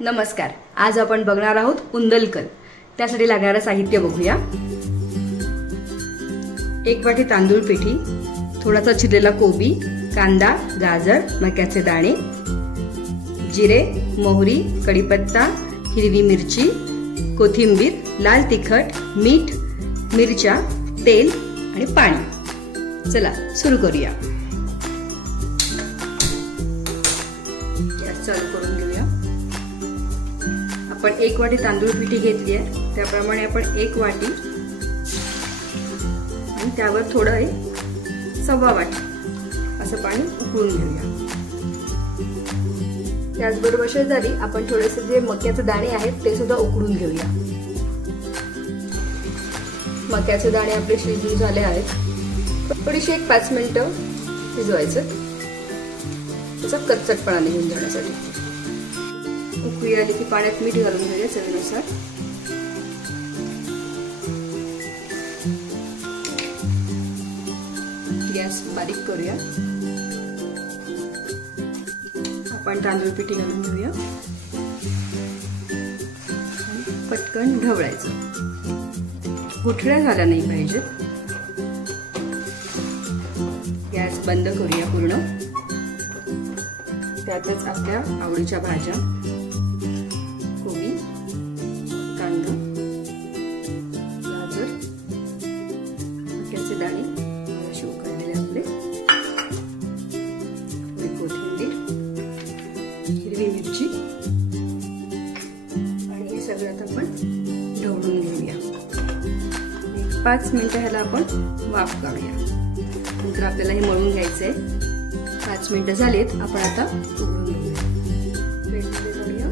नमस्कार. आज आपण बघणार आहोत उंदलकल. त्यासाठी लागणारे साहित्य बघूया. 1 वाटी तांदूळ पिठी, थोडासा चिरलेला कोबी, कांदा, गाजर, मक्याचे दाणे, जिरे, मोहरी, कढीपत्ता, हिरवी मिरची, कोथिंबीर, लाल तिखट, मीठ, मिरच्या, तेल आणि पाणी. चला सुरू करूया. गॅस चालू करून घेऊया. आपण 1 वाटी तांदूळ पिठी घेतली आहे, त्याप्रमाणे आपण 1 वाटी आणि त्यावर थोडं 1/4 वाटी असं पाणी उकळून घेऊया. त्याचबरोबर शेजारी आपण थोडेसे जे मक्याचे दाणे आहेत ते सुद्धा उकळून घेऊया. मक्याचे दाणे आपले शिजून झाले आहेत. थोडीशी 5 मिनिटं शिजवायचं, त्याचा कच्चटपणा निघून जाण्यासाठी. उकळी आली की पाण्यात मीठ घालून घेऊया चवीनुसार. गॅस बारीक करूया. आपण तांदूळ पिठी घालून घेऊया. पटकन ढवळायचं. गुठळ्या झाल्या नाही पाहिजेत. गॅस बंद करूया पूर्ण. त्यातच आपल्या आवडीच्या भाज्या, कोबी, कांदा, गाजर, मक्याचे दाणे असे उकळलेले आपले, कोथिंबीर, हिरवी मिरची आणि हे सगळं आता आपण ढवळून घेऊया. 5 मिनिटं ह्याला आपण वाफ काढूया. नंतर आपल्याला हे मळून घ्यायचंय. 5 मिनिटं झालीत. आपण आता उघडून घेऊया. प्लेटमध्ये करूया.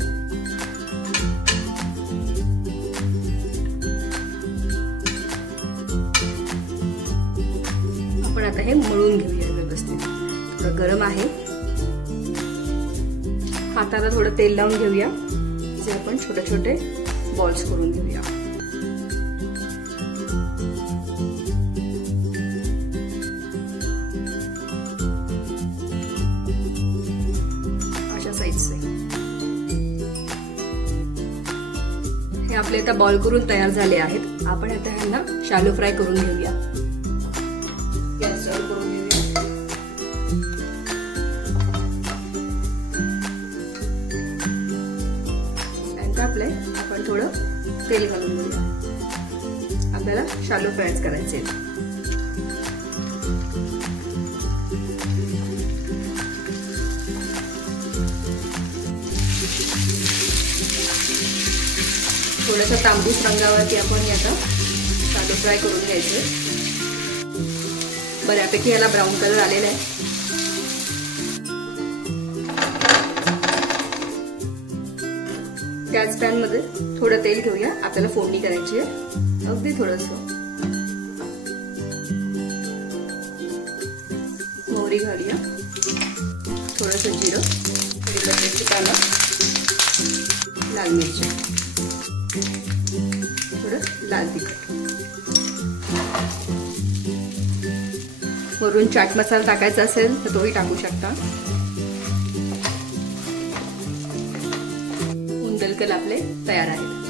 आपण आता हे मळून घेऊया व्यवस्थित. थोडं गरम आहे. हाताला थोडं तेल लावून घेऊया. जे आपण छोटे छोटे बॉल्स करून घेऊया. हे आपले आता बॉल करून तयार झाले आहेत. आपण आता ह्यांना शालो फ्राय करून घेऊया. गॅस चालू करून घेऊया. नंतर आपले आपण थोडं तेल घालून घेऊया. आपल्याला शालो फ्रायच करायचे. थोडासा तांबूस रंगावरती आपण आता शालो फ्राय करून घ्यायचे. बऱ्यापैकी याला ब्राऊन कलर आलेला आहे. त्याच पॅन मध्ये थोडं तेल घेऊया. आपल्याला फोडणी करायची आहे. अगदी थोडस मोहरी घालूया, थोडस जिरं, कढीपत्त्याची पानं, लाल मिरची, थोडं लाल तिखट. वरून चाट मसाला टाकायचा असेल तर तोही टाकू शकता. उंदलकल आपले तयार आहेत.